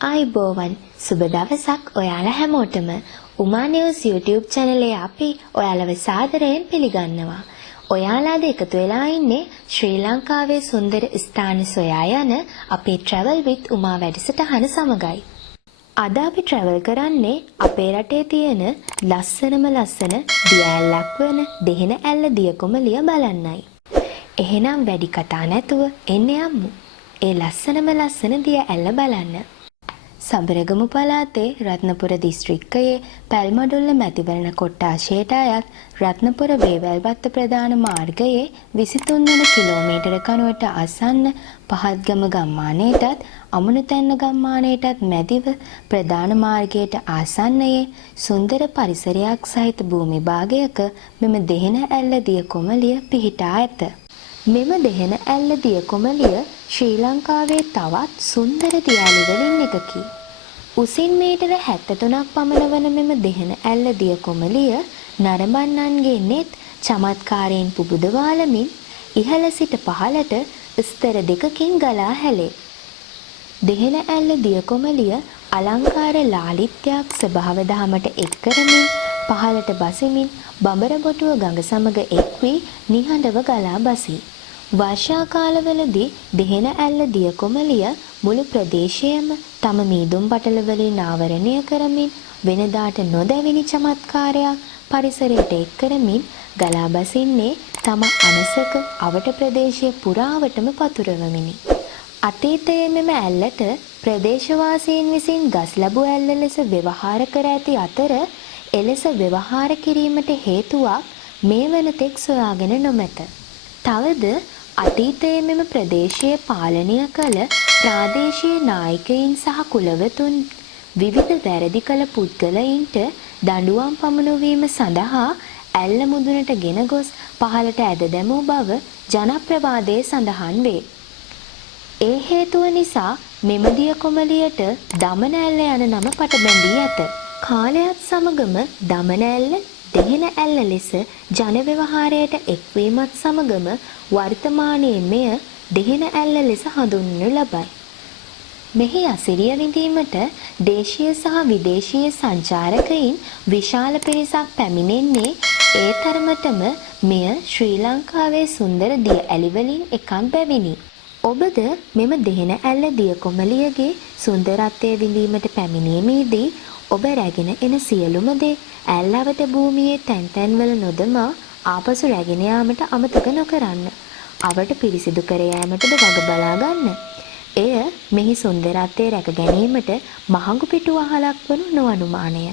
ආයුබෝවන් සුබ දවසක් ඔයාලා හැමෝටම උමා නිවුස් YouTube channel එකේ අපි ඔයාලව සාදරයෙන් පිළිගන්නවා. ඔයාලාද එකතු වෙලා ඉන්නේ ශ්‍රී ලංකාවේ සුන්දර ස්ථාන සොයා යන අපේ travel with උමා වැඩසටහන සමගයි. අද අපි travel කරන්නේ අපේ රටේ තියෙන ලස්සනම ලස්සන දිය ඇල්ලක් වන දෙහෙන ඇල්ල දිය කොමලිය බලන්නයි. එහෙනම් වැඩි කතා නැතුව එන්න යමු. ඒ ලස්සනම ලස්සන දිය ඇල්ල බලන්න. සබරගම පළාතේ රත්නපුර දිස්ත්‍රික්කයේ පැල්මඩොල්ල මැතිවරණ කොට්ටාශයට අයත් රත්නපුර වේවැල්වත්ත ප්‍රධාන මාර්ගයේ 23 වන කිලෝමීටර කනුවට ආසන්න පහත්ගම ගම්මානයටත් අමුණුතැන්න ගම්මානයටත් මැදිව ප්‍රධාන මාර්ගයට ආසන්නයේ සුන්දර පරිසරයක් සහිත භූමි භාගයක මෙම දෙහෙන ඇල්ල දිය කොමලිය පිහිටා ඇත. මෙම දෙහෙන ඇල්ල දිය කොමලිය ශ්‍රී ලංකාවේ තවත් සුන්දර දියඇලි වලින් එකකි. උසින් මීටර 73ක් පමණ වන මෙම දෙහෙන ඇල්ල දිය කොමලිය නරඹන්නන්ගේ නෙත් චමත්කාරයෙන් පුබුදවාලමින් ඉහළ සිට පහළට ස්තර දෙකකින් ගලා හැලේ. දෙහෙන ඇල්ල දිය කොමලිය අලංකාර ලාලිත්‍යයක් ස්වභාව දහමට එක් කරමින් පහළට බසිමින් බඹරබොටුව ගඟ සමග එක් වී නිහඬව ගලා බසී. වර්ෂා කාලවලදී දෙහෙන ඇල්ල දිය කොමලිය මුළු ප්‍රදේශයම තම මීදුම් පටලවලින් ආවරණය කරමින් වෙනදාට නොදැවෙනි චමත්කාරයක් පරිසරයට එක් කරමින් ගලා බසින්නේ තම අණසක අවට ප්‍රදේශය පුරාවටම පතුරවමිනි. අතීතයේ මෙම ඇල්ලට ප්‍රදේශවාසීන් විසින් ගස් ලැබු ඇල්ල ලෙස ව්‍යවහාර කර ඇති අතර එලෙස ව්‍යවහාර කිරීමට හේතුවක් මේ වනතෙක් සොයාගෙන නොමැත. තවද අතීතයේ මෙම ප්‍රදේශය පාලනය කළ ප්‍රාදේශීය නායකයින් සහ කුලවතුන් විවිධ වැරදි කළ පුද්ගලයින්ට දඬුවම් පමුණුවීම සඳහා ඇල්ල මුදුනට ගෙන ගොස් පහළට ඇද දැමූ බව ජනප්‍රවාදයේ සඳහන් වේ. ඒ හේතුව නිසා මෙම දිය කොමලියට දමන ඇල්ල යන නම පටබැඳී ඇත. කාලයත් සමගම දමන ඇල්ල දෙහෙන ඇල්ල ලෙස ජන ව්‍යවහාරයට එක්වීමත් සමගම වර්තමානයේ මෙය දෙහෙන ඇල්ල ලෙස හඳුන්වනු ලබයි. මෙහි අසිරිය විඳීමට දේශීය සහ විදේශීය සංචාරකයින් විශාල පිරිසක් පැමිණෙන්නේ ඒ තරමටම මෙය ශ්‍රී ලංකාවේ සුන්දර දිය ඇලි වලින් එකක් බැවිනි. ඔබද මෙම දෙහෙන ඇල්ල දිය කොමලියගේ සුන්දරත්වය විඳීමට පැමිණීමේදී ඔබ රැගෙන එන සියලුම දේ ඇල්ලවට භූමියේ තැන් තැන්වල නොදමා ආපසු රැගෙන යාමට අමතක නොකරන්න. අවට පිරිසිදු කර යාමටද වග බලා ගන්න. එය මෙහි සුන්දරත්වය රැක ගැනීමට මහඟු පිටු වහලක් වනු නොඅනුමානය.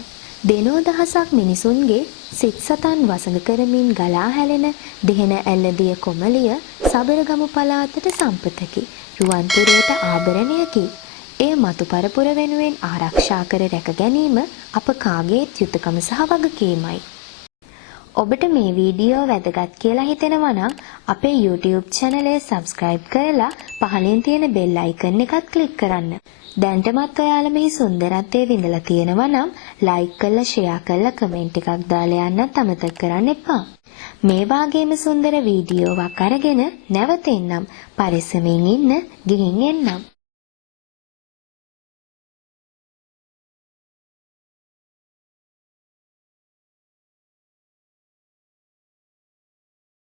දෙනෝ දහසක් මිනිසුන්ගේ සිත් සතන් වසඟ කරමින් ගලා හැලෙන දෙහෙන ඇල්ල දිය කොමලිය සබරගම පළාතට සම්පතකි. රුවන්තුරයට ආභරණයකි. එය මතු පරපුර වෙනුවෙන් ආරක්ෂා කර රැක ගැනීම අප කාගේත් යුතුකම සහ වගකීමයි. ඔබට මේ වීඩියෝ වැදගත් කියලා හිතෙනවා නම් අපේ YouTube channel එක subscribe කරලා පහළින් තියෙන bell icon එකත් click කරන්න. දැන්ටමත් ඔයාලා මේ සුන්දරත්වය විඳලා තියෙනවා නම් like කරලා share කරලා comment එකක් දාලා යන්නත් අමතක කරන්න එපා. මේ වාගේම සුන්දර වීඩියෝවක් අරගෙන නැවත එන්නම්. පරිස්සමින් ඉන්න, ගිහින් එන්නම්.